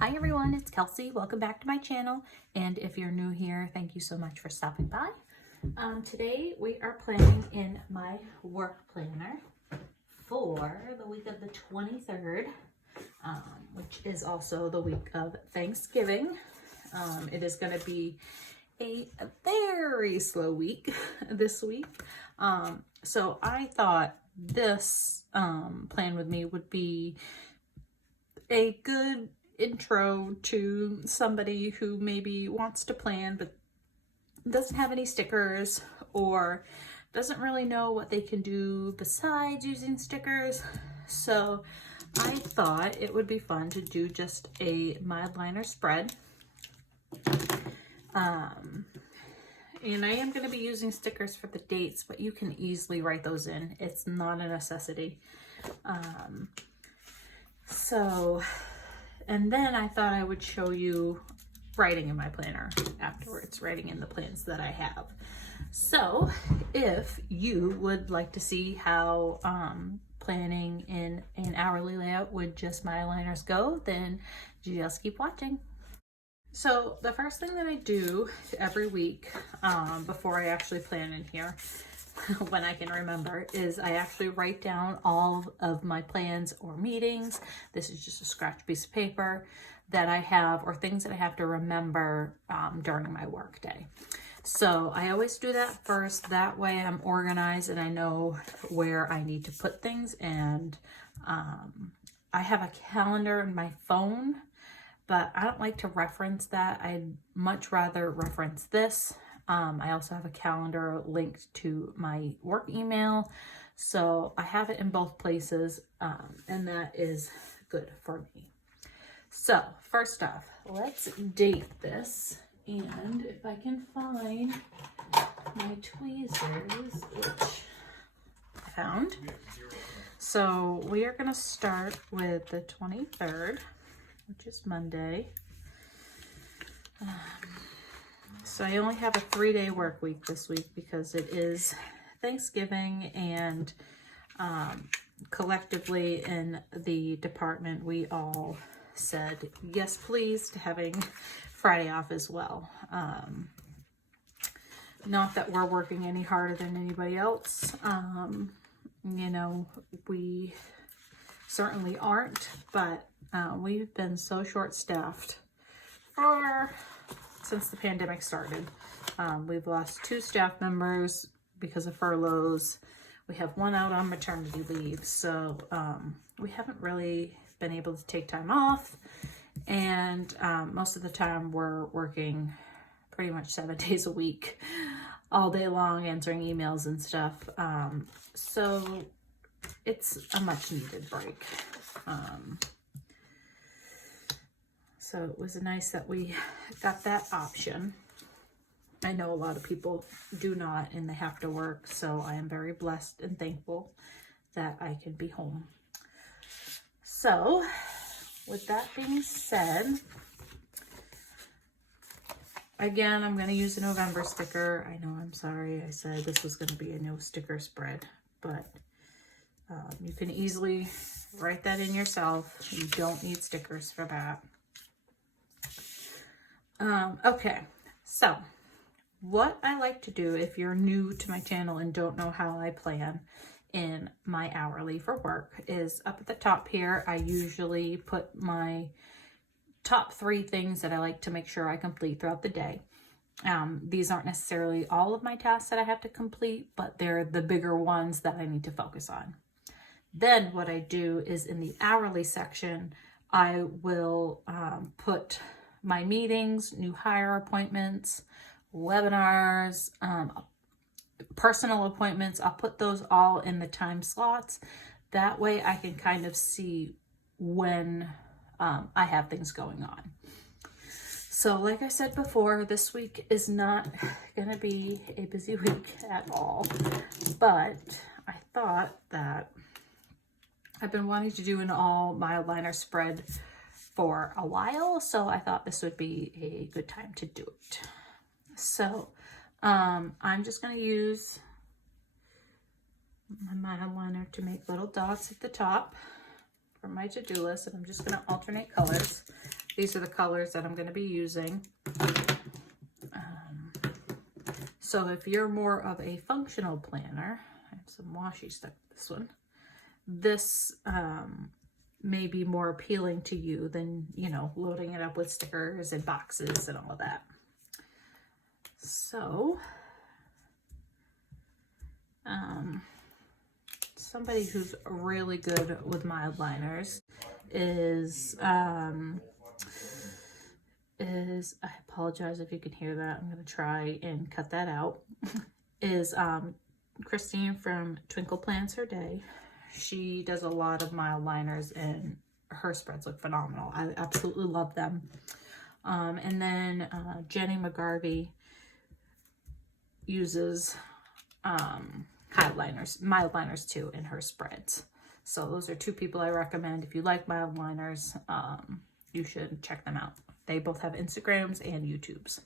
Hi everyone, it's Kelsey. Welcome back to my channel. And if you're new here, thank you so much for stopping by. Today we are planning in my work planner for the week of the 23rd, which is also the week of Thanksgiving. It is going to be a very slow week this week. So I thought this plan with me would be a good intro to somebody who maybe wants to plan but doesn't have any stickers or doesn't really know what they can do besides using stickers. So I thought it would be fun to do just a Mildliner spread. And I am going to be using stickers for the dates, but you can easily write those in. It's not a necessity. And then I thought I would show you writing in my planner afterwards, writing in the plans that I have. So if you would like to see how planning in an hourly layout with just Mildliners go, then just keep watching. So the first thing that I do every week before I actually plan in here, when I can remember, is I actually write down all of my plans or meetings. This is just a scratch piece of paper that I have, or things that I have to remember during my work day. So I always do that first. That way I'm organized and I know where I need to put things. And I have a calendar in my phone, but I don't like to reference that. I'd much rather reference this. I also have a calendar linked to my work email. So I have it in both places, and that is good for me. So first off, let's date this. And if I can find my tweezers, which I found. So we are going to start with the 23rd, which is Monday. So I only have a 3-day work week this week because it is Thanksgiving, and collectively in the department, we all said yes, please, to having Friday off as well. Not that we're working any harder than anybody else. You know, we certainly aren't, but we've been so short-staffed since the pandemic started. We've lost 2 staff members because of furloughs. We have 1 out on maternity leave. So we haven't really been able to take time off. And most of the time we're working pretty much 7 days a week, all day long, answering emails and stuff. So it's a much needed break. So it was nice that we got that option. I know a lot of people do not, and they have to work. So I am very blessed and thankful that I can be home. So with that being said, again, I'm going to use a November sticker. I know, I'm sorry. I said this was going to be a no sticker spread, but you can easily write that in yourself. You don't need stickers for that. Okay, so what I like to do, if you're new to my channel and don't know how I plan in my hourly for work, is up at the top here, I usually put my top 3 things that I like to make sure I complete throughout the day. These aren't necessarily all of my tasks that I have to complete, but they're the bigger ones that I need to focus on. Then what I do is in the hourly section, I will put my meetings, new hire appointments, webinars, personal appointments. I'll put those all in the time slots. That way I can kind of see when I have things going on. So like I said before, this week is not going to be a busy week at all, but I thought that I've been wanting to do an all Mildliner spread for a while, so I thought this would be a good time to do it. So I'm just going to use my Mildliner to make little dots at the top for my to-do list, and I'm just going to alternate colors. These are the colors that I'm going to be using. So if you're more of a functional planner, I have some washi stuck with this one. This may be more appealing to you than, you know, loading it up with stickers and boxes and all of that. So, somebody who's really good with Mildliners is, I apologize if you can hear that. I'm going to try and cut that out. Is Christine from Twinkle Plans Her Day. She does a lot of Mildliners and her spreads look phenomenal. I absolutely love them. And then Jenny McGarvey uses Mildliners too in her spreads. So those are two people I recommend. If you like Mildliners, you should check them out. They both have Instagrams and YouTubes.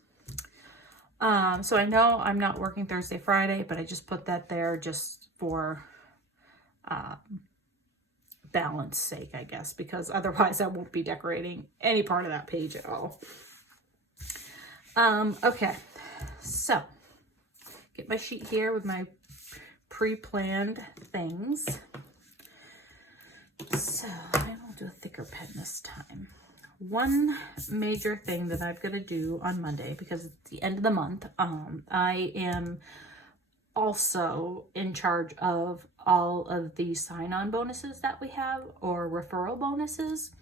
So I know I'm not working Thursday, Friday, but I just put that there just for balance sake, I guess, because otherwise I won't be decorating any part of that page at all. Okay, so get my sheet here with my pre-planned things. So I will do a thicker pen this time. One major thing that I've got to do on Monday, because it's the end of the month, I am also in charge of all of the sign-on bonuses that we have, or referral bonuses.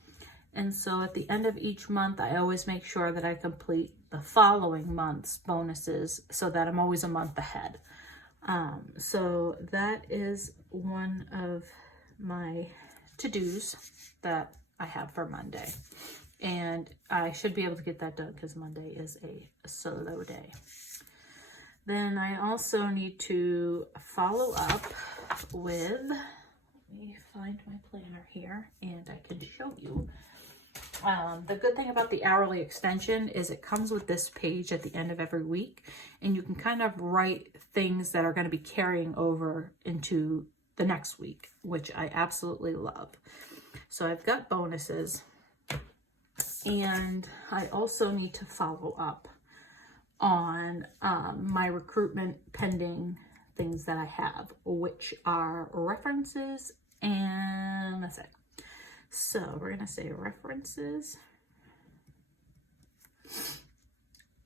And so at the end of each month, I always make sure that I complete the following month's bonuses so that I'm always a month ahead. So that is one of my to-dos that I have for Monday. And I should be able to get that done because Monday is a solo day. Then I also need to follow up with, let me find my planner here and I can show you. The good thing about the hourly extension is it comes with this page at the end of every week, and you can kind of write things that are going to be carrying over into the next week, which I absolutely love. So I've got bonuses, and I also need to follow up on my recruitment pending things that I have, which are references, and that's it. So we're going to say references,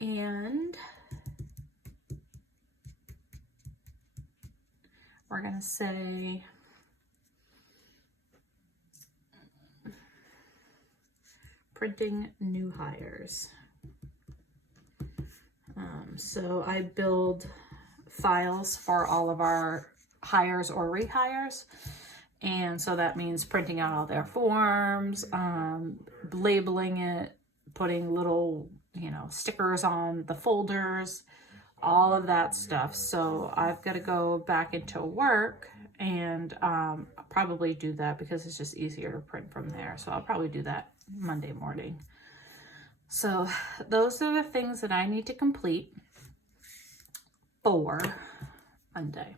and we're going to say printing new hires. So I build files for all of our hires or rehires. And so that means printing out all their forms, labeling it, putting little, stickers on the folders, all of that stuff. So I've got to go back into work and probably do that because it's just easier to print from there. So I'll probably do that Monday morning. So those are the things that I need to complete for Monday.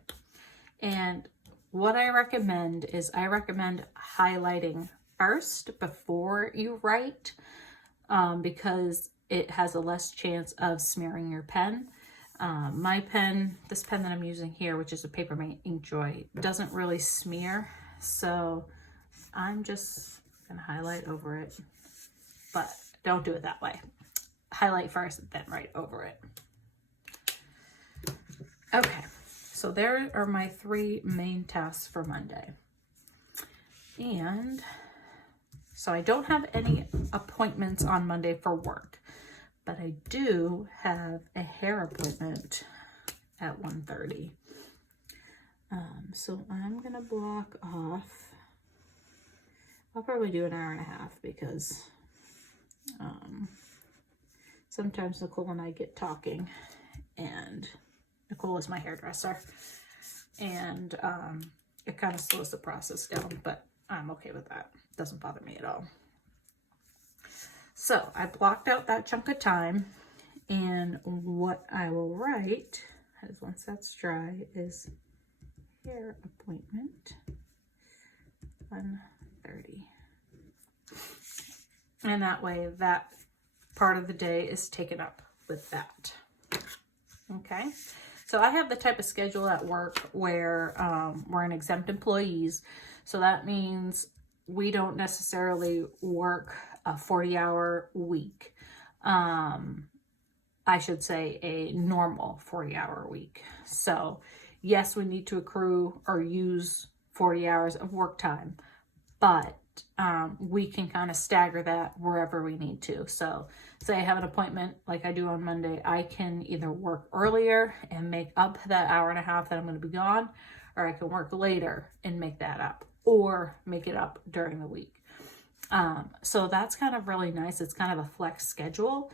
And what I recommend is highlighting first before you write, because it has a less chance of smearing your pen. My pen, this pen that I'm using here, which is a Papermate Inkjoy, doesn't really smear. So I'm just gonna highlight over it, but don't do it that way. Highlight first, then write over it. Okay. So there are my 3 main tasks for Monday. And so I don't have any appointments on Monday for work, but I do have a hair appointment at 1:30. So I'm gonna block off, I'll probably do an hour and a half because sometimes Nicole and I get talking, and Nicole is my hairdresser, and it kind of slows the process down, but I'm okay with that. It doesn't bother me at all. So I blocked out that chunk of time, and what I will write, as once that's dry, is hair appointment 1:30. And that way that part of the day is taken up with that. Okay. So I have the type of schedule at work where we're an exempt employees. So that means we don't necessarily work a 40-hour week. I should say a normal 40-hour week. So yes, we need to accrue or use 40 hours of work time, but we can kind of stagger that wherever we need to. So say I have an appointment like I do on Monday, I can either work earlier and make up that hour and a half that I'm going to be gone, or I can work later and make that up, or make it up during the week. So that's kind of really nice. It's kind of a flex schedule,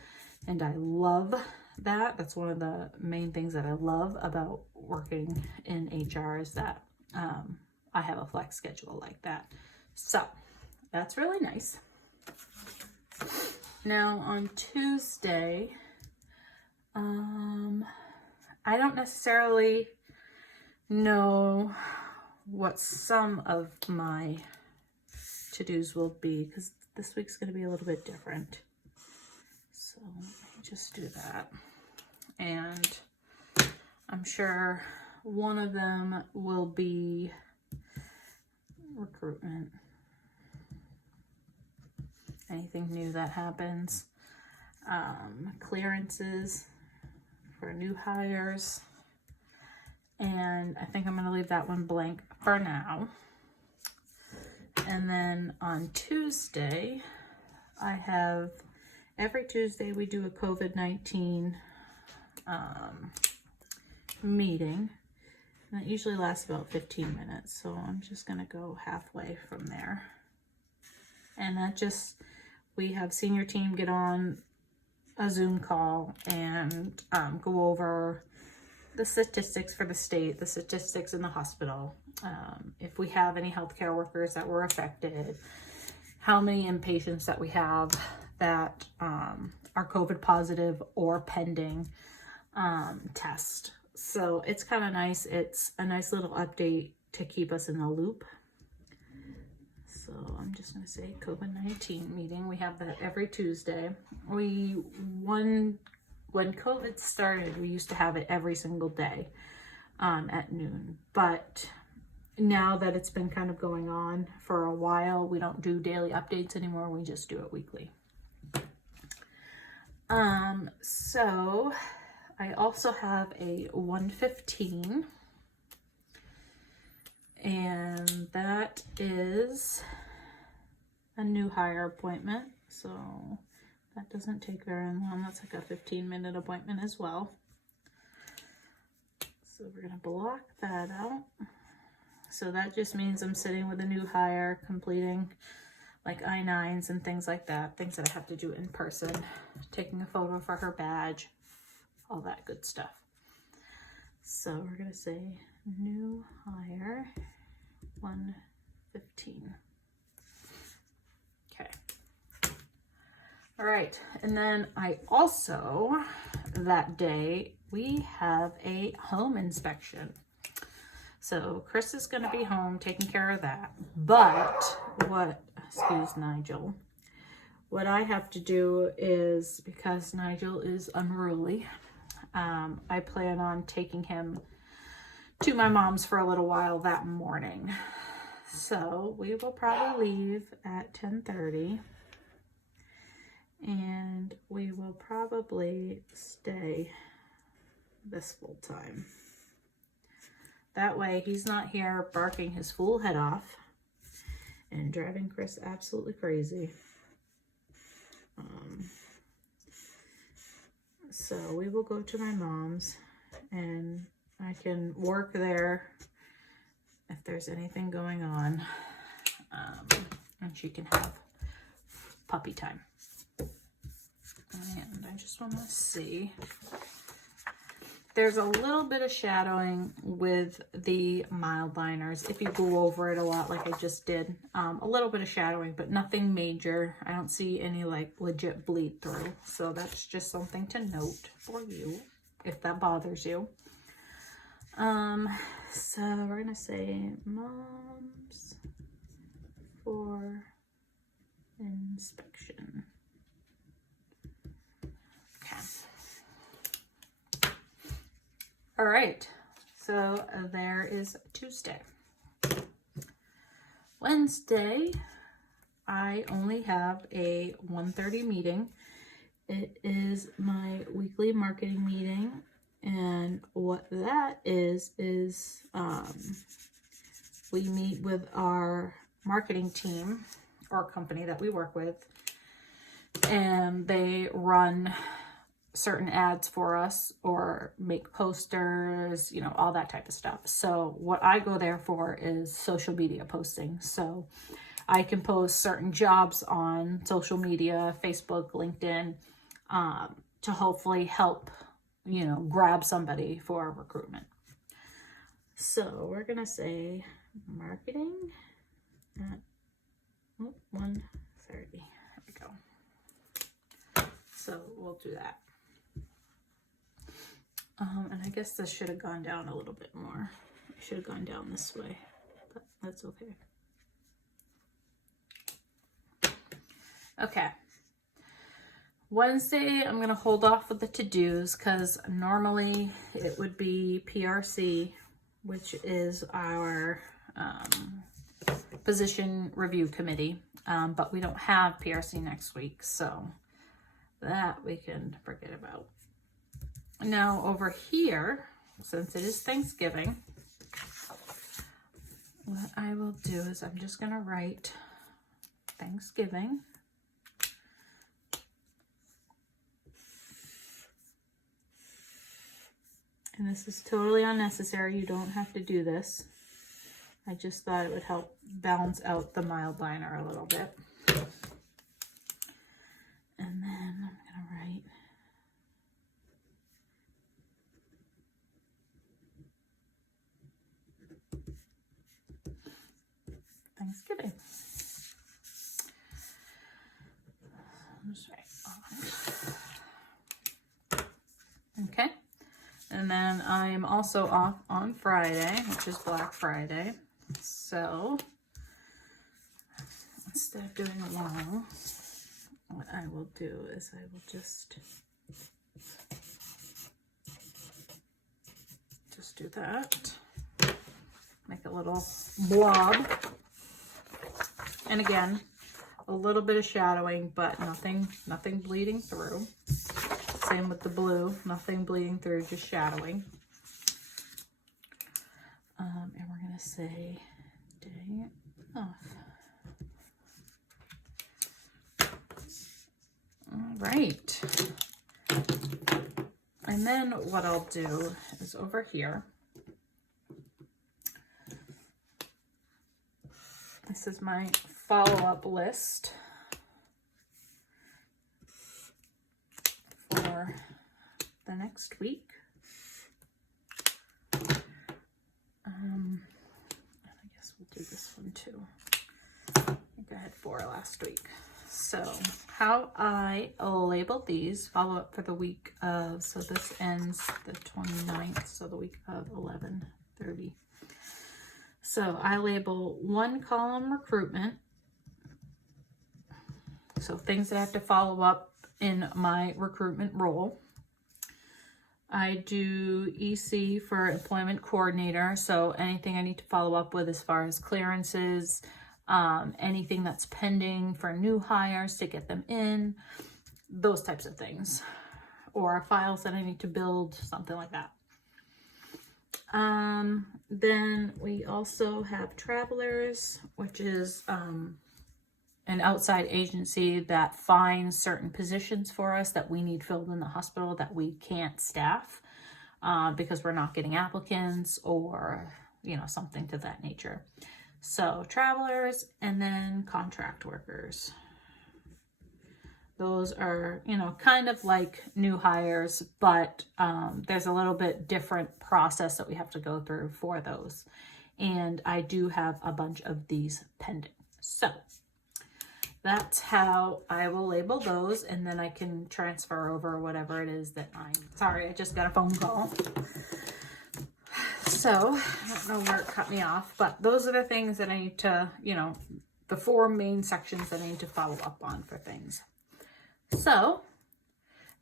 and I love that. That's one of the main things that I love about working in HR is that I have a flex schedule like that. So that's really nice. Now on Tuesday, I don't necessarily know what some of my to-dos will be, because this week's going to be a little bit different. So let me just do that. And I'm sure one of them will be recruitment. Anything new that happens. Clearances for new hires. And I think I'm going to leave that one blank for now. And then on Tuesday, I have, every Tuesday we do a COVID-19 meeting. And it usually lasts about 15 minutes. So I'm just going to go halfway from there. And that just, we have senior team get on a Zoom call and go over the statistics for the state, the statistics in the hospital, if we have any healthcare workers that were affected, how many inpatients that we have that are COVID positive or pending test. So it's kind of nice. It's a nice little update to keep us in the loop. So I'm just going to say COVID-19 meeting. We have that every Tuesday. When COVID started, we used to have it every single day at noon. But now that it's been kind of going on for a while, we don't do daily updates anymore. We just do it weekly. So I also have a 1:15, and that is a new hire appointment. So that doesn't take very long. That's like a 15-minute appointment as well. So we're going to block that out. So that just means I'm sitting with a new hire, completing like I-9s and things like that, things that I have to do in person, taking a photo for her badge, all that good stuff. So we're going to say new hire 1:15. Okay. All right. And then I also, that day, we have a home inspection. So Chris is going to be home taking care of that. But excuse Nigel, what I have to do is, because Nigel is unruly, I plan on taking him to my mom's for a little while that morning. So we will probably leave at 10:30. And we will probably stay this full time. That way he's not here barking his fool head off and driving Chris absolutely crazy. So we will go to my mom's, and I can work there if there's anything going on, and she can have puppy time. And I just want to see. There's a little bit of shadowing with the Mildliners. If you go over it a lot like I just did, a little bit of shadowing, but nothing major. I don't see any like legit bleed through. So that's just something to note for you if that bothers you. So we're going to say mom's for inspection. All right, so there is Tuesday. Wednesday, I only have a 1:30 meeting. It is my weekly marketing meeting, and what that is we meet with our marketing team or company that we work with, and they run certain ads for us or make posters, you know, all that type of stuff. So what I go there for is social media posting. So I can post certain jobs on social media, Facebook, LinkedIn, to hopefully help, you know, grab somebody for recruitment. So we're going to say marketing at 1:30. There we go. So we'll do that. And I guess this should have gone down a little bit more. It should have gone down this way, but that's okay. Okay. Wednesday, I'm going to hold off with the to-dos because normally it would be PRC, which is our position review committee, but we don't have PRC next week, so that we can forget about. Now over here, since it is Thanksgiving, what I will do is I'm just going to write Thanksgiving. And this is totally unnecessary. You don't have to do this. I just thought it would help balance out the Mildliner a little bit. And then I'm going to write Thanksgiving. Just write on. Okay. And then I'm also off on Friday, which is Black Friday. So instead of doing a long, what I will do is I will just do that. Make a little blob. And again, a little bit of shadowing, but nothing bleeding through. Same with the blue, nothing bleeding through, just shadowing. And we're going to say day off. All right. And then what I'll do is over here, this is my follow-up list for the next week. I guess we'll do this one too. I think I had 4 last week. So how I labeled these, follow up for the week of, so this ends the 29th, so the week of 11/30. So I label 1 column recruitment. So things that I have to follow up in my recruitment role. I do EC for employment coordinator. So anything I need to follow up with as far as clearances, anything that's pending for new hires to get them in, those types of things, or files that I need to build, something like that. Then we also have Travelers, which is an outside agency that finds certain positions for us that we need filled in the hospital that we can't staff because we're not getting applicants or, you know, something to that nature. So Travelers, and then contract workers. Those are, you know, kind of like new hires, but there's a little bit different process that we have to go through for those. And I do have a bunch of these pending. So that's how I will label those, and then I can transfer over whatever it is that sorry, I just got a phone call. So I don't know where it cut me off, but those are the things that I need to, you know, the 4 main sections that I need to follow up on for things. So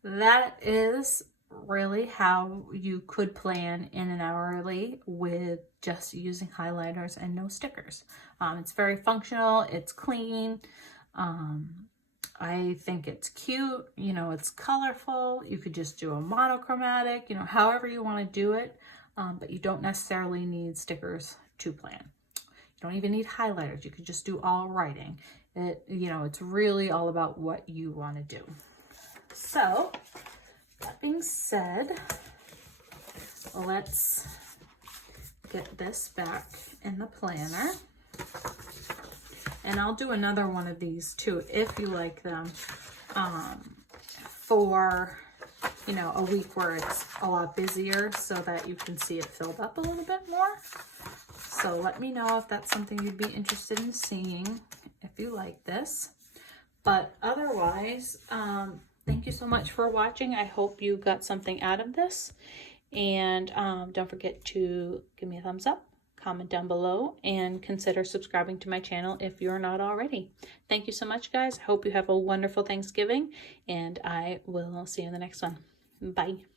that is really how you could plan in an hourly with just using highlighters and no stickers. It's very functional, it's clean. I think it's cute, you know, it's colorful. You could just do a monochromatic, you know, however you want to do it, but you don't necessarily need stickers to plan. You don't even need highlighters. You could just do all writing. You know, it's really all about what you want to do. So, that being said, let's get this back in the planner. And I'll do another one of these too, if you like them, for, you know, a week where it's a lot busier so that you can see it filled up a little bit more. So let me know if that's something you'd be interested in seeing, if you like this. But otherwise, thank you so much for watching. I hope you got something out of this. And don't forget to give me a thumbs up, comment down below, and consider subscribing to my channel if you're not already. Thank you so much, guys. I hope you have a wonderful Thanksgiving, and I will see you in the next one. Bye.